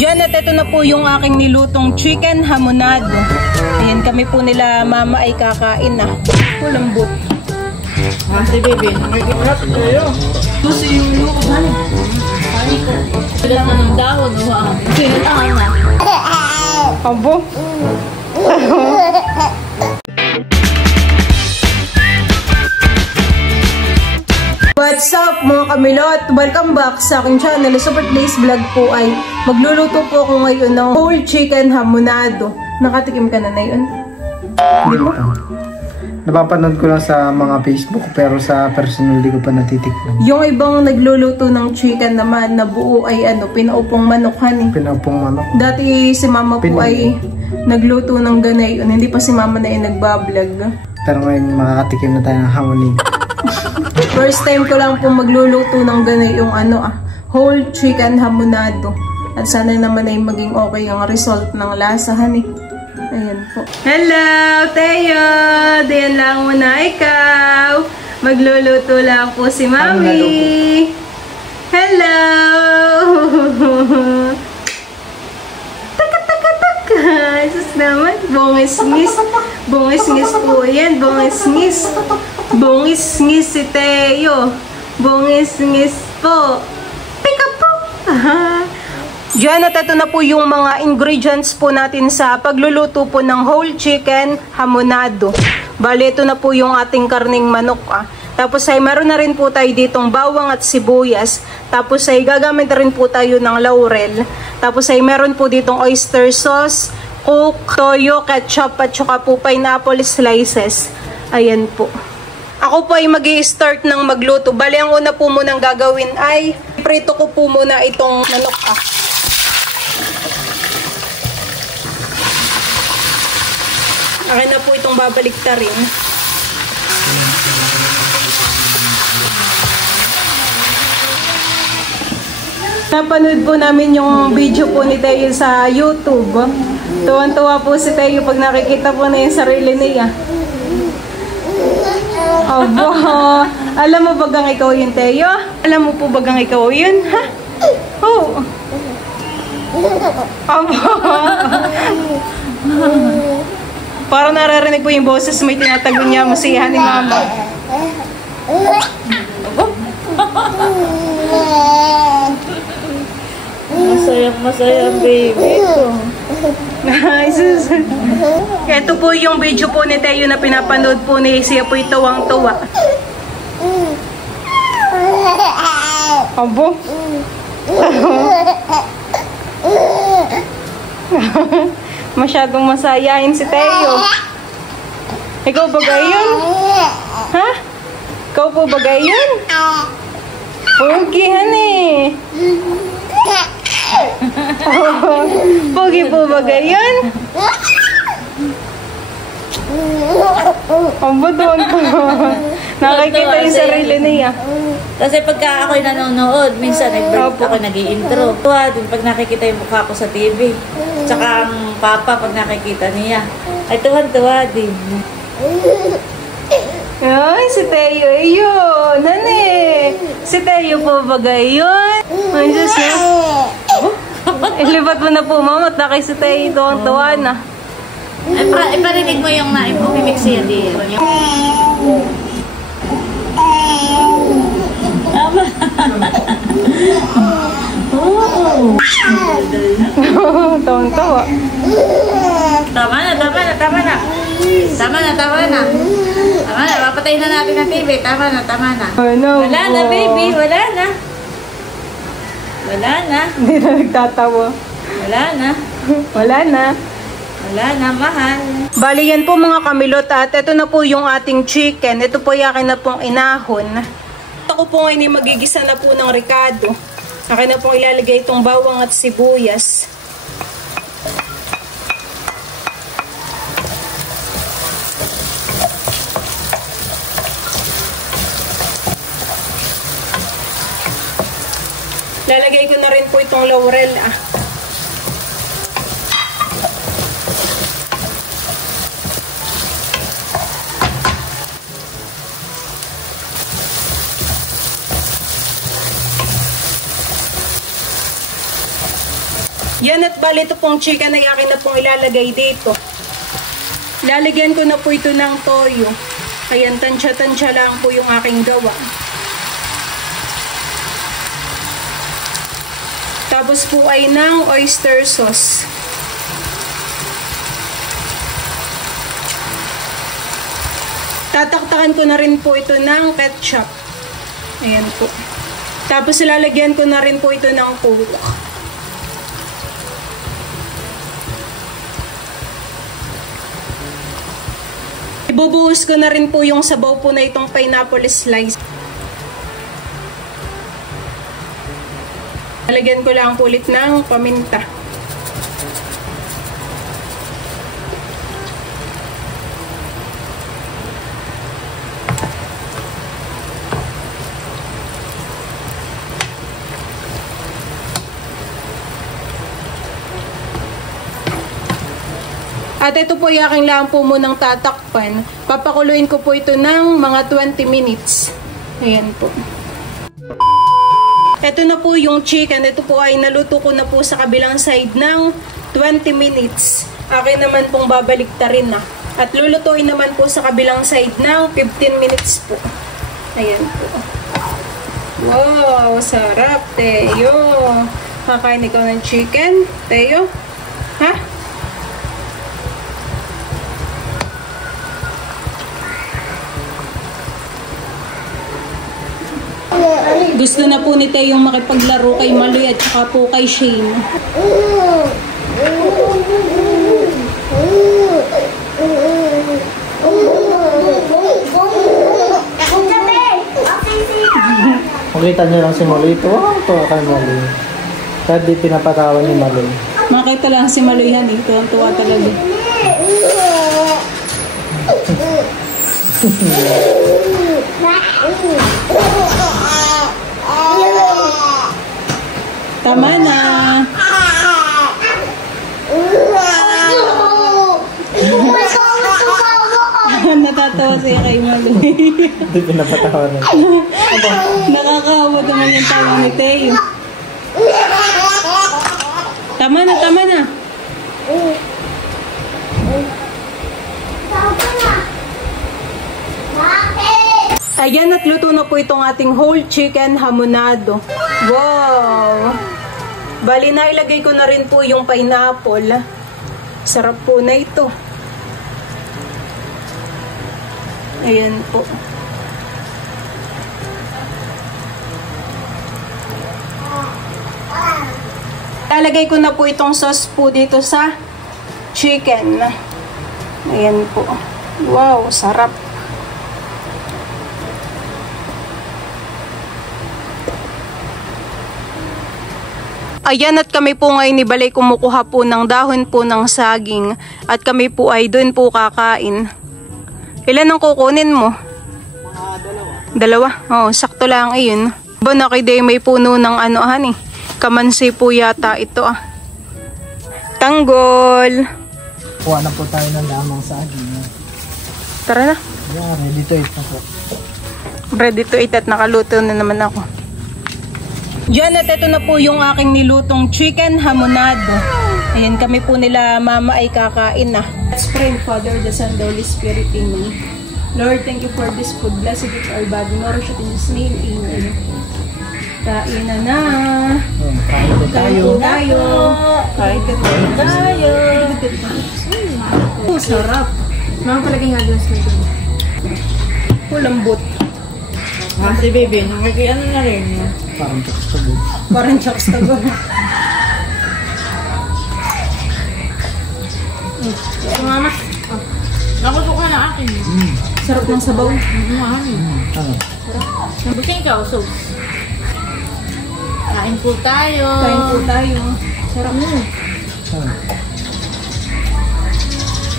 Diyan at ito na po yung aking nilutong chicken hamonado. Ayan, kami po nila mama ay kakain na. Lambot. Si baby, nagkikirap kayo. Gusto yung luko ba? Pani ko. Sila na ng dahon. Kailangan na. Abo. What's up mga kamilot? Welcome back sa aking channel. Sa today's vlog po ay magluluto po ako ngayon ng whole chicken hamonado. Nakatikim ka na yun? Hindi mo? Napapanood ko lang sa mga Facebook pero sa personal di ko pa natitikman. Yung ibang nagluluto ng chicken naman na buo ay pinaupong manok, honey. Pinaupong manok? Dati si mama po ay nagluto ng ganay. Hindi pa si mama na ay nagbablog. Pero ngayon makakatikim na tayo ng hamonin. First time ko lang po magluluto ng ganay yung whole chicken hamonado. At sana naman ay maging okay yung result ng lasa, honey. Ayan po. Hello, Teo! Diyan lang muna ikaw. Magluluto lang po si Mami. Hello! Taka-taka-taka! Sus naman. Bongis-ngis. Bongis-ngis po yan. Bongis-ngis. Bongis-ngis si Teo. Bongis-ngis po. Pika po! Diyan at ito na po yung mga ingredients po natin sa pagluluto po ng whole chicken hamonado. Bale, ito na po yung ating karning manok. Tapos ay meron na rin po tayo ditong bawang at sibuyas. Tapos ay gagamit na rin po tayo ng laurel. Tapos ay meron po ditong oyster sauce, coke, toyo, ketchup at saka po pineapple slices. Ayan po. Ako po ay mag-i-start ng magluto. Bale, ang una po munang gagawin ay prito ko po muna itong manok. Akin na po itong babaliktarin. Napanood po namin yung video po ni Teo sa YouTube. Tuwan-tuwa po si Teo pag nakikita po na yung sarili niya. Abo, alam mo bagang ikaw yun, Teo? Alam mo po bagang ikaw yun? Ha? Oh. Abo. Parang naririnig po yung boses, may tinatago niya masiyahan ni Mama. Masayang baby ko. Ito po yung video po ni Teo na pinapanood po ni siya po tuwang-tuwa. Abo. Masyadong masayahin si Teo. Ikaw ba gayon? Ha? Ikaw po ba gayon? Pogi, honey. Pogi po ba gayon? Ang doon po. Nakikita yung sarili niya. Kasi pagka ako'y nanonood, minsan nag-break ako, nag-i-intro. Tuwa din pag nakikita yung mukha ko sa TV. Tsaka ang papa pag nakikita niya. Ay tuwan-tuwa din. Ay, si Teo yun. Nani? Si Teo po ba gayon? Ay, Diyos na. Ilibat mo na po, mama. Takay si Teo tuwang-tuwa na. Ay, parinig mo yung naipumimik siya din. Tama. Tuwang-tuwa. Tama na. Tama na. Papatayin na natin ang TV. Tama na. Wala na, baby. Wala na. Hindi na nagtatawa. Wala na, mahal. Bali yan po mga kamilot at ito na po yung ating chicken. Ito po yakin na pong inahon. Ako po ngayon magigisa na po ng ricado. Akin na po ilalagay itong bawang at sibuyas. Lalagay ko na rin po itong laurel. Yan at bali ito pong chicken ay akin na pong ilalagay dito. Lalagyan ko na po ito ng toyo. Ayan, tansya-tansya lang po yung aking gawa. Tapos po ay ng oyster sauce. Tataktakan ko na rin po ito ng ketchup. Ayan po. Tapos ilalagyan ko na rin po ito ng coke. Ibubuhos ko na rin po yung sabaw po na itong pineapple slice. Lalagyan ko lang po ulit ng paminta. At ito po yung aking lang po munang tatakpan. Papakuluin ko po ito ng mga 20 minutes. Ayan po. Ito na po yung chicken. Ito po ay naluto ko na po sa kabilang side ng 20 minutes. Akin naman pong babaliktarin na. At lulutuin naman po sa kabilang side ng 15 minutes po. Ayan po. Wow, sarap, Teo. Kakain ikaw ng chicken, Teo? Ha? Gusto na po ni Teo yung makipaglaro kay Maloy at saka po kay Shane. Makita niyo lang si Maloy. Ito kay Maloy. Kahit di pinapatawan ni Maloy. Makita lang si Maloy yan eh. Tuwang-tuwa talaga. Tama na. Natatawa siya kay Maloy. Hindi pinapatawa na. Nakakahawa naman yung tawa ni Teo. Tama na, tama na. Ayan, at luto na po itong ating whole chicken hamonado. Wow! Bali na, ilagay ko na rin po yung pineapple. Sarap po na ito. Ayan po. Lalagay ko na po itong sauce po dito sa chicken. Ayan po. Wow, sarap. Ayan, at kami po ngayon ni Balay kumukuha po ng dahon po ng saging. At kami po ay doon po kakain. Ilan ang kukunin mo? Dalawa. Oh, sakto lang ayun. Ba na kay Day may puno ng anohan eh. Kamansi po yata ito ah. Tanggol. Kuha na po tayo ng damang saging. Tara na. Yeah, ready to eat na po. Ready to eat at nakaluto na naman ako. Diyan, at ito na po yung aking nilutong chicken hamonado. Ayan, kami po nila mama ay kakain na. Let's pray. Father, the Son, the Holy Spirit, Amen. Lord, thank you for this food. Bless it with our body. Nourish it in His name, Amen. Kain na na. Kain po tayo. Kain tayo. Oh, sarap. Mga palagay nga doon sa ito. Lambot. Si baby, nakikiano na rin. Parang choks to go. Parang choks to go. Mama, nakuto ka na akin. Sarap ng sabaw. Ano? Nabuting ka, sauce. Kain po tayo. Kain po tayo. Sarap. Ano?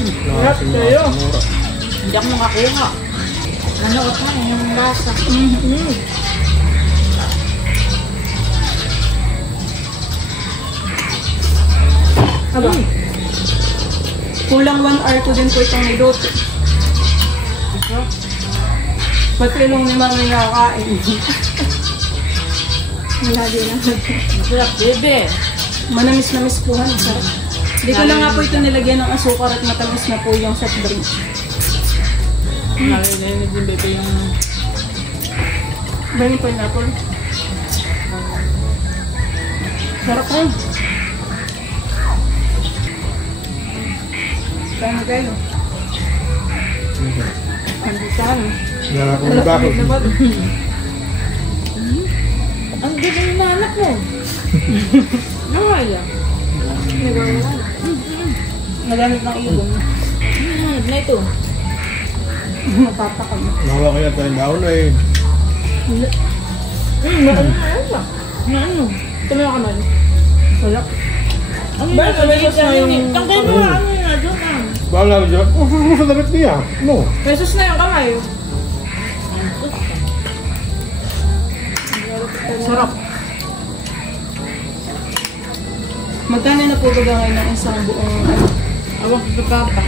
Sarap tayo. Hindi ako makakuha. Manoot na yung lasa. Aba. Kulang 1 hour ko din po itong niluto. Matilong ni mga nakakain. Wala din na. Masarap, bebe. Manamis-namis po han. Sarap. Hindi ko na nga po ito nilagyan ng asukar at matamis na po yung soft drink. Narinig din ba yung... Burning pineapple. Sarap po. Kaya kayo. Hindi saan. Yan ako ng bakit. Ang ganda yung anak mo. Nawala. Nagamit ng ibon. Hanap na ito. Mapapakan. Nawa kaya tayo daon na eh. Meron na. Na ano? Tumayo ka man. Wala. Ano Ba, besos na yung... Tanggal mo ano na doon ah. Bawal lang dyan. Sa damit niya. No. Besos na yung kamay. Sarap. Magkano na po ba ngayon ng isang buong ano? Awak sa papa.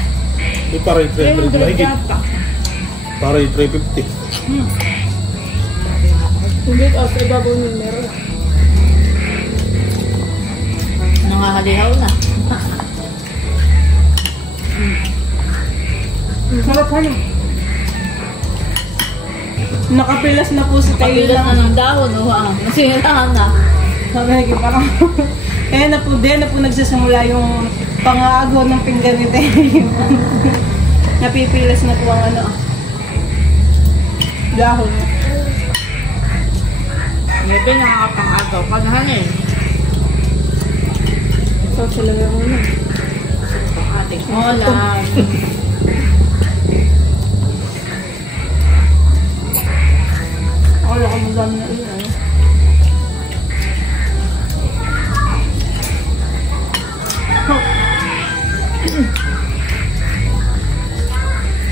Di para yung 300 mahigit. Para yung 350. Hindi at sa ibabaw nun meron. Nangahalihaw na. Sarap ano? Nakapilas na po si Tayo Kapilat na ng dahon. Nasirahan na. Sabi parang kaya na po din na po nagsasimula yung pang-aagaw ng pinggan ni Tayo. Napipilas na po ang ano. Dahon. Maybe nakakapang-agaw ka na eh. So sila yung ano. Ating mola. Wala ka mo dami na ilan.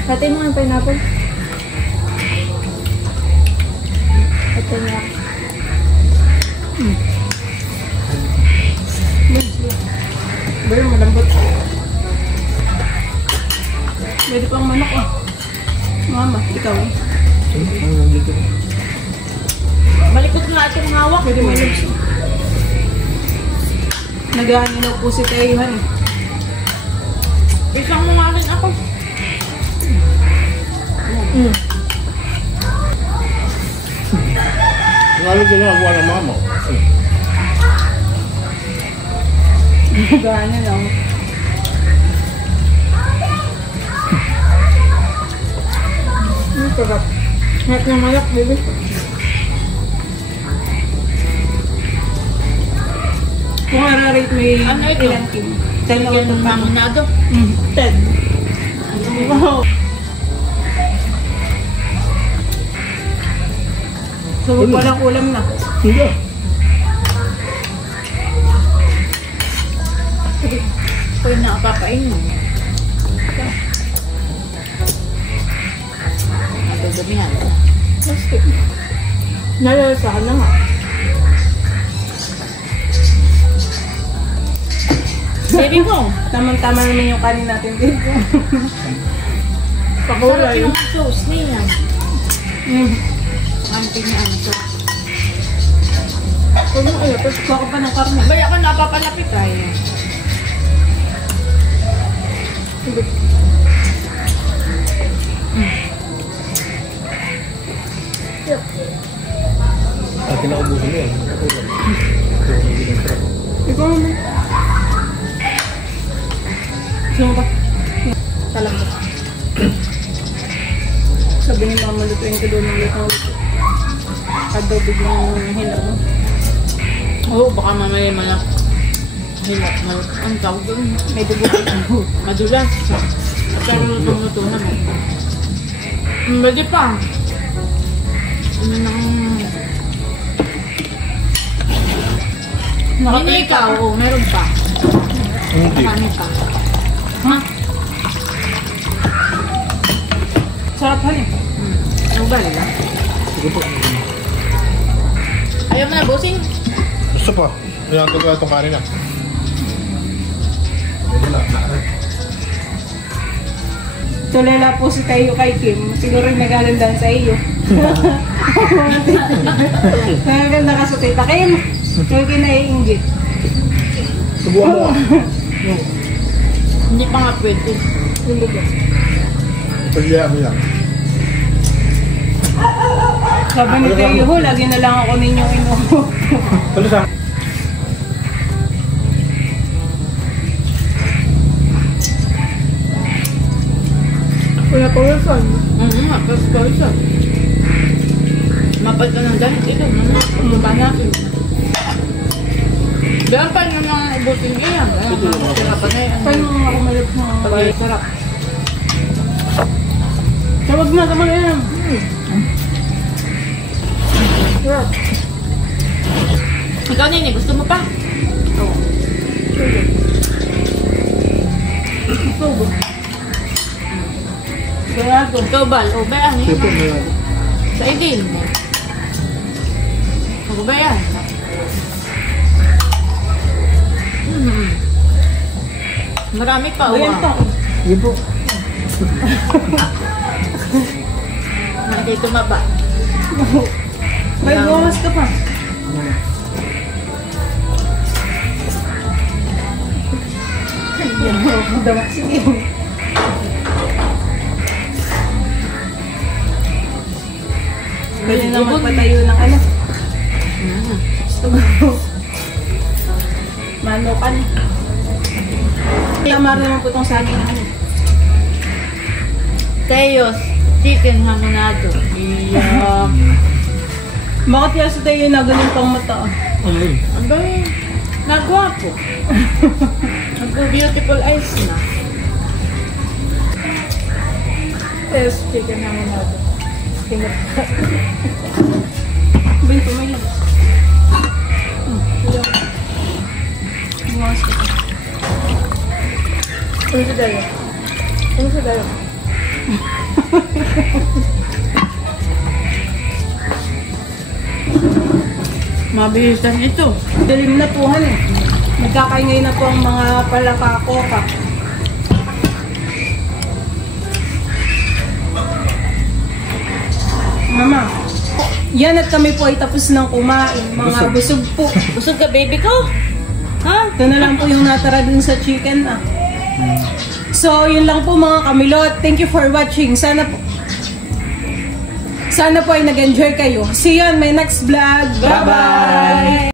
Katay mo ang pineapple. Katay mo. Pero malambot. Pwede pang manok ah. Mama, ikaw. Malikot nga itong hawak. Pwede may lips. Nag-aaninaw po si Tayuhan eh. Isang mo nga rin ako. Ngalog na lang ng mama. Nag-aaninaw lang. Sarap. Sarap ng malak, baby. Kung ara-rate may Ano ito? ilang team? 10 out Chicken of 10. marinado. 10. Wow. So, walang ulam na. Hindi. Ito yung nakakain mo. Nagdadamihan. Plastic. Nalalasahan na nga. Baby ko. Tamang-tama naman yung kanin natin dito. Sarap Pakulay. yung sauce niya. Amping niya ano to. Huwag mo kayo, tapos kuha ka pa ng karne. Bay ako napapalapit ay. At kinaubusan mo yan. Ikaw naman. Sino ba? Salam mo. Sabi ni mama, lutuin ko doon ng luto. At daw biglang hilaw mo. Oo, baka mamaya malak. Hilak. Ang tawag doon. May dugo. Madulas. Pero luto naman. Pwede pa. Ano nang... Hindi ikaw. Oo, meron pa. Hindi. Marami pa. Ha? Sarap hali. Ang bali lang. Sige po. Ayaw mo na, bossing? Gusto pa. Ayan, itong kanin na. Pwede na. Tulala po si Tayo kay Kim. Siguro nagalandan sa iyo. Nagaganda ka sa tita Kim. Huwag kinaiinggit. Subukan mo. Hindi pa nga pwede. Paglayaan mo lang. Sabi ni Teo, lagi na lang ako ninyong inuho. Ano sa? Wala pa wisan. Mapagpawisa. Mapag ka ng dahil ito, mababa natin. Dahil pa nyo nang ibutin iyan. Sirapan na yan. Paano nga umalap na? Pagay sarap. Tawag na naman yan. Sarap. Ikaw Nini, gusto mo pa? Oo. Ito ba? Kaya ito. Ikaw Bal, o ba yan? Sipo mo lang. Sa idin. O ba yan? Marami pa, Ganyan to. Sige po. Hindi tumaba. May buwas ka pa. Yan mo, damak sige. Pwede na magpatayo ng ano. Manukan. Tamar naman po itong saging na ano. Teos, chicken hamonado. Iya. Bakit kaya sa tayo na ganun pang mata? Ang gawin. Nagwapo. Nag-beautiful eyes na. Yes, chicken naman natin. Tingnan. Binto may lang. Bukas ka pa. Ano sa dayo? Ano sa dayo? Mabihisan ito. Dilim na po eh. Nagkakaingay na po ang mga palaka-koka. Mama, yan at kami po ay tapos ng kumain. Mga busog po. Busog ka, baby ko? Ha? Ito na lang po yung natara dun sa chicken. So, yun lang po mga kamilot. Thank you for watching. Sana po ay nag-enjoy kayo. See you on my next vlog. Bye-bye!